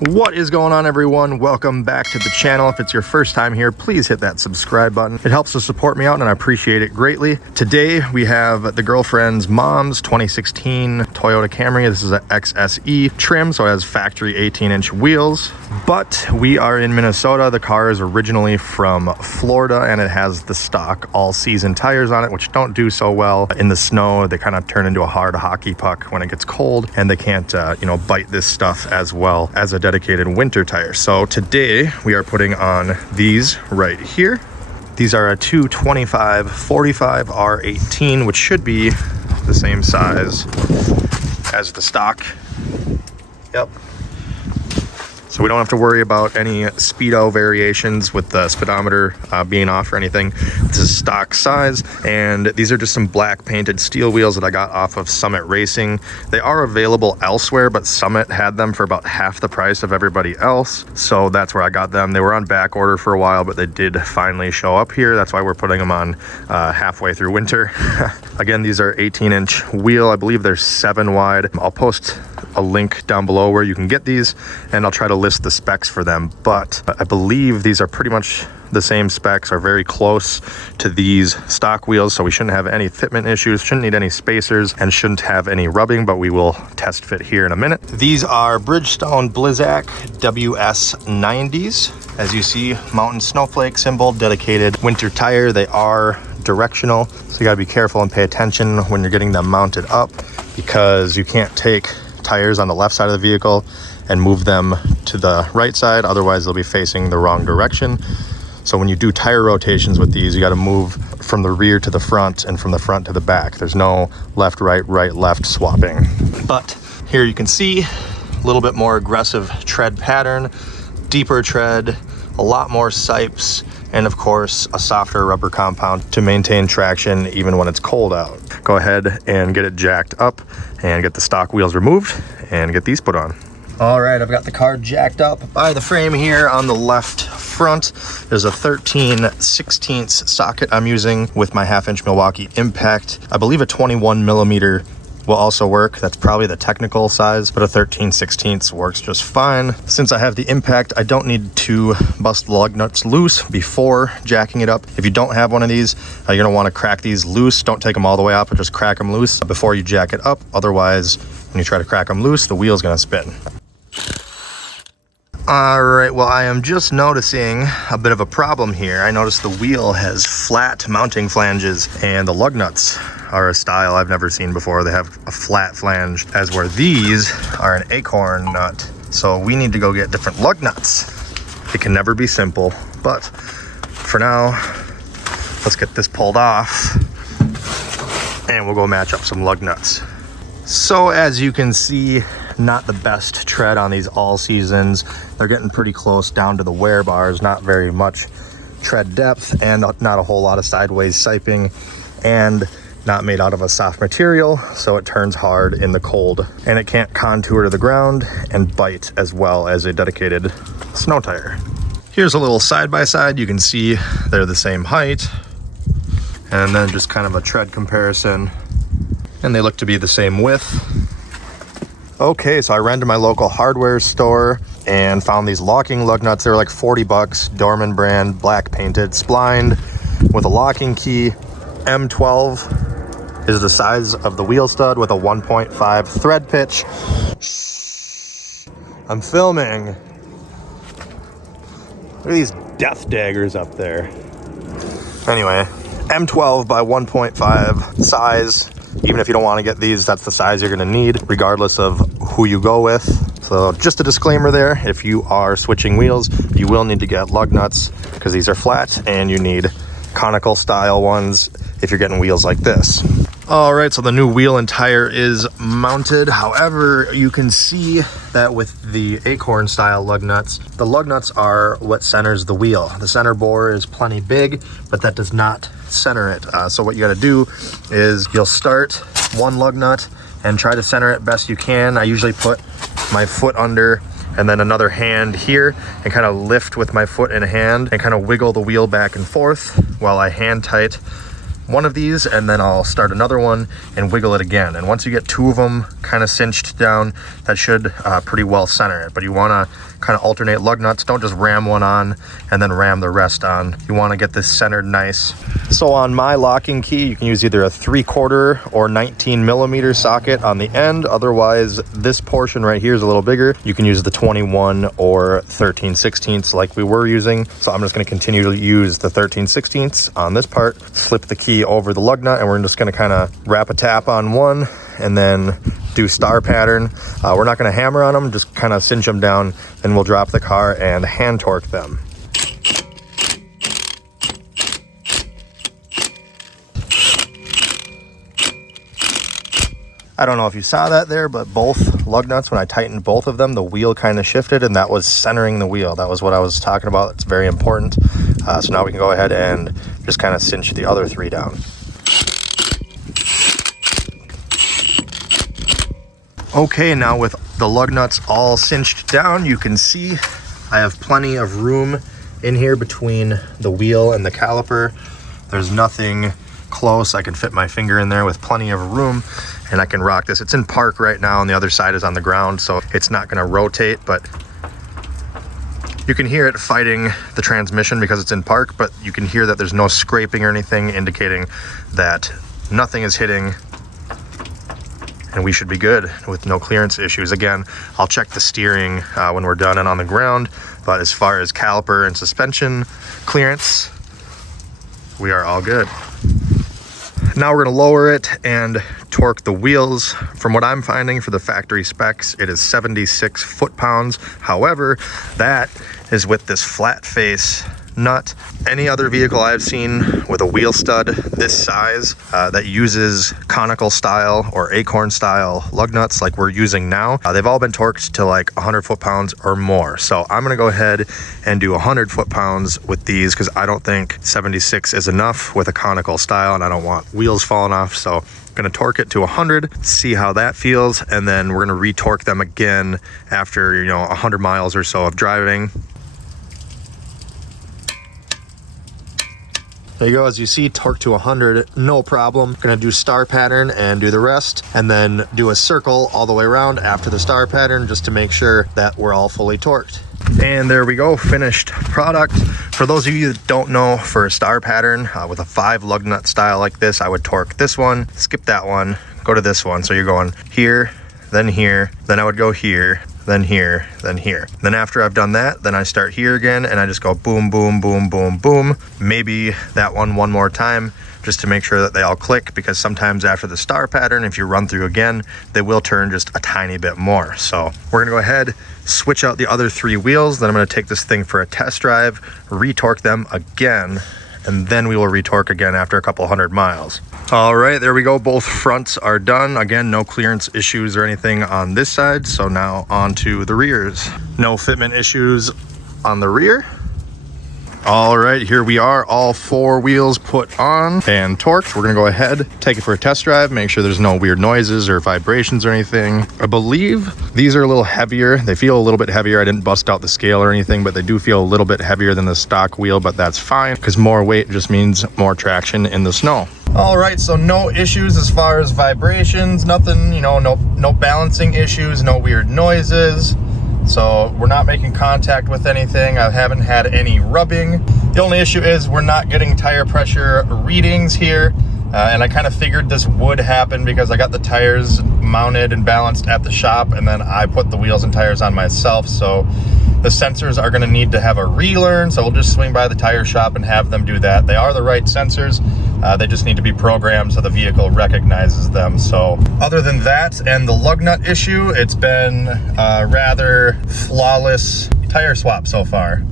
What is going on, everyone? Welcome back to the channel. If it's your first time here, please hit that subscribe button. It helps to support me out and I appreciate it greatly. Today we have the girlfriend's mom's 2016 Toyota Camry. This is an XSE trim, so it has factory 18-inch wheels. But we are in Minnesota. The car is originally from Florida and it has the stock all-season tires on it, which don't do so well in the snow. They kind of turn into a hard hockey puck when it gets cold, and they can't bite this stuff as well as a dedicated winter tire. So today we are putting on these right here. These are a 225/45 R18, which should be the same size as the stock. Yep. So we don't have to worry about any speedo variations with the speedometer being off or anything. This is stock size, and these are just some black painted steel wheels that I got off of Summit Racing. They are available elsewhere, but Summit had them for about half the price of everybody else, so that's where I got them. They were on back order for a while, but they did finally show up here. That's why we're putting them on halfway through winter. Again, these are 18-inch wheel. I believe they're 7 wide. I'll post a link down below where you can get these, and I'll try to list the specs for them, but I believe these are pretty much the same specs, are very close to these stock wheels, so we shouldn't have any fitment issues, shouldn't need any spacers, and shouldn't have any rubbing, but we will test fit here in a minute. These are Bridgestone Blizzak WS90s. As you see, mountain snowflake symbol, dedicated winter tire. They are directional, so you gotta be careful and pay attention when you're getting them mounted up, because you can't take tires on the left side of the vehicle and move them to the right side, otherwise they'll be facing the wrong direction. So when you do tire rotations with these, you got to move from the rear to the front and from the front to the back. There's no left, right, left swapping. But here you can see a little bit more aggressive tread pattern, deeper tread, a lot more sipes, and of course a softer rubber compound to maintain traction even when it's cold out. Go ahead and get it jacked up and get the stock wheels removed and get these put on. All right, I've got the car jacked up by the frame here on the left front. There's a 13/16 socket I'm using with my 1/2-inch Milwaukee impact. I believe a 21mm will also work. That's probably the technical size, but a 13/16 works just fine. Since I have the impact, I don't need to bust lug nuts loose before jacking it up. If you don't have one of these, you're gonna wanna crack these loose. Don't take them all the way up, but just crack them loose before you jack it up. Otherwise, when you try to crack them loose, the wheel's gonna spin. All right, well, I am just noticing a bit of a problem here. I noticed the wheel has flat mounting flanges, and the lug nuts are a style I've never seen before. They have a flat flange, as where these are an acorn nut. So we need to go get different lug nuts. It can never be simple, but for now, let's get this pulled off and we'll go match up some lug nuts. So as you can see, not the best tread on these all seasons. They're getting pretty close down to the wear bars, not very much tread depth, and not a whole lot of sideways siping, and not made out of a soft material, so it turns hard in the cold, and it can't contour to the ground and bite as well as a dedicated snow tire. Here's a little side-by-side. You can see they're the same height, and then just kind of a tread comparison, and they look to be the same width. Okay, so I ran to my local hardware store and found these locking lug nuts. They were like 40 bucks, Dorman brand, black painted, splined with a locking key. M12 is the size of the wheel stud with a 1.5 thread pitch. Shh, I'm filming. Look at these death daggers up there. Anyway, M12 by 1.5 size. Even if you don't want to get these, that's the size you're going to need, regardless of who you go with. So just a disclaimer there, if you are switching wheels, you will need to get lug nuts because these are flat, and you need conical style ones if you're getting wheels like this. All right, so the new wheel and tire is mounted. However, you can see that with the acorn style lug nuts, the lug nuts are what centers the wheel. The center bore is plenty big, but that does not center it. So what you got to do is you'll start one lug nut and try to center it best you can. I usually put my foot under and then another hand here and kind of lift with my foot and hand and kind of wiggle the wheel back and forth while I hand tight one of these, and then I'll start another one and wiggle it again. And once you get two of them kind of cinched down, that should pretty well center it. But you want to kind of alternate lug nuts. Don't just ram one on and then ram the rest on. You want to get this centered nice. So on my locking key, you can use either a 3/4 or 19 millimeter socket on the end. Otherwise, this portion right here is a little bigger. You can use the 21 or 13/16 like we were using. So I'm just going to continue to use the 13/16 on this part. Slip the key over the lug nut, and we're just going to kind of wrap a tap on one and then do star pattern. We're not going to hammer on them, just kind of cinch them down, then we'll drop the car and hand torque them. I don't know if you saw that there, but both lug nuts, when I tightened both of them, the wheel kind of shifted, and that was centering the wheel. That was what I was talking about. It's very important. So now we can go ahead and just kind of cinch the other three down. Okay, now with the lug nuts all cinched down, you can see I have plenty of room in here between the wheel and the caliper. There's nothing close. I can fit my finger in there with plenty of room, and I can rock this. It's in park right now, and the other side is on the ground, so it's not going to rotate, but you can hear it fighting the transmission because it's in park, but you can hear that there's no scraping or anything, indicating that nothing is hitting, and we should be good with no clearance issues. Again, I'll check the steering when we're done and on the ground, but as far as caliper and suspension clearance, we are all good. Now we're going to lower it and torque the wheels. From what I'm finding for the factory specs, it is 76 foot-pounds. However, that is with this flat face nut. Any other vehicle I've seen with a wheel stud this size that uses conical style or acorn style lug nuts like we're using now, they've all been torqued to like 100 foot-pounds or more. So I'm gonna go ahead and do 100 foot-pounds with these because I don't think 76 is enough with a conical style, and I don't want wheels falling off. So I'm gonna torque it to 100, see how that feels, and then we're gonna retorque them again after 100 miles or so of driving. There you go. As you see, torque to 100, no problem. Gonna do star pattern and do the rest, and then do a circle all the way around after the star pattern just to make sure that we're all fully torqued. And there we go, finished product. For those of you that don't know, for a star pattern with a 5 lug nut style like this, I would torque this one, skip that one, go to this one. So you're going here, then I would go here, then here, then here. Then after I've done that, then I start here again, and I just go boom, boom, boom, boom, boom. Maybe that one more time, just to make sure that they all click, because sometimes after the star pattern, if you run through again, they will turn just a tiny bit more. So we're gonna go ahead, switch out the other 3 wheels, then I'm gonna take this thing for a test drive, retorque them again, and then we will retorque again after a couple 100 miles. All right, there we go. Both fronts are done. Again, no clearance issues or anything on this side. So now on to the rears. No fitment issues on the rear. All right, here we are, all 4 wheels put on and torqued. We're gonna go ahead, take it for a test drive, make sure there's no weird noises or vibrations or anything. I believe these are a little heavier. They feel a little bit heavier. I didn't bust out the scale or anything, but they do feel a little bit heavier than the stock wheel, but that's fine because more weight just means more traction in the snow. All right, so no issues as far as vibrations, nothing, no balancing issues, no weird noises. So we're not making contact with anything. I haven't had any rubbing. The only issue is we're not getting tire pressure readings here. And I kind of figured this would happen because I got the tires mounted and balanced at the shop, and then I put the wheels and tires on myself. So the sensors are gonna need to have a relearn. So we'll just swing by the tire shop and have them do that. They are the right sensors. They just need to be programmed so the vehicle recognizes them. So other than that and the lug nut issue, it's been a rather flawless tire swap so far.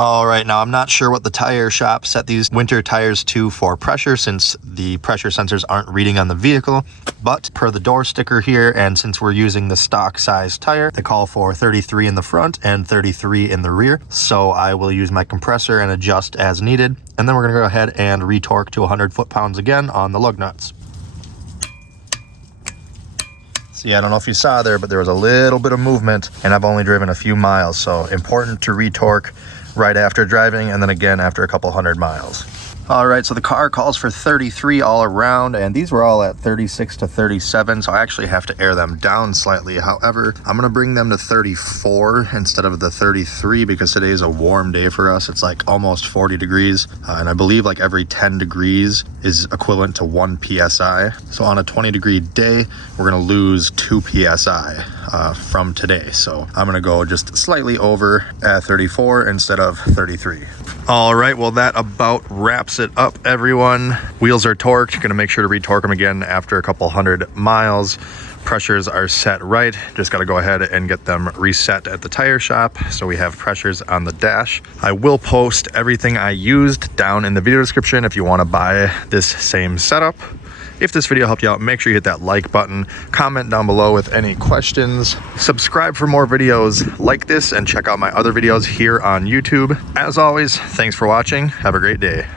All right, now I'm not sure what the tire shop set these winter tires to for pressure, since the pressure sensors aren't reading on the vehicle, but per the door sticker here, and since we're using the stock size tire, they call for 33 in the front and 33 in the rear. So I will use my compressor and adjust as needed. And then we're gonna go ahead and retorque to 100 foot-pounds again on the lug nuts. See, I don't know if you saw there, but there was a little bit of movement, and I've only driven a few miles. So important to retorque right after driving, and then again after a couple 100 miles. All right, so the car calls for 33 all around, and these were all at 36 to 37, so I actually have to air them down slightly. However, I'm gonna bring them to 34 instead of the 33 because today is a warm day for us. It's like almost 40 degrees, and I believe like every 10 degrees is equivalent to 1 PSI. So on a 20-degree day, we're gonna lose 2 PSI from today. So I'm gonna go just slightly over at 34 instead of 33. All right, well, that about wraps it up, everyone. Wheels are torqued. Gonna make sure to retorque them again after a couple 100 miles. Pressures are set right. Just got to go ahead and get them reset at the tire shop so we have pressures on the dash. I will post everything I used down in the video description if you want to buy this same setup. If this video helped you out, make sure you hit that like button, comment down below with any questions, subscribe for more videos like this, and check out my other videos here on YouTube. As always, thanks for watching. Have a great day.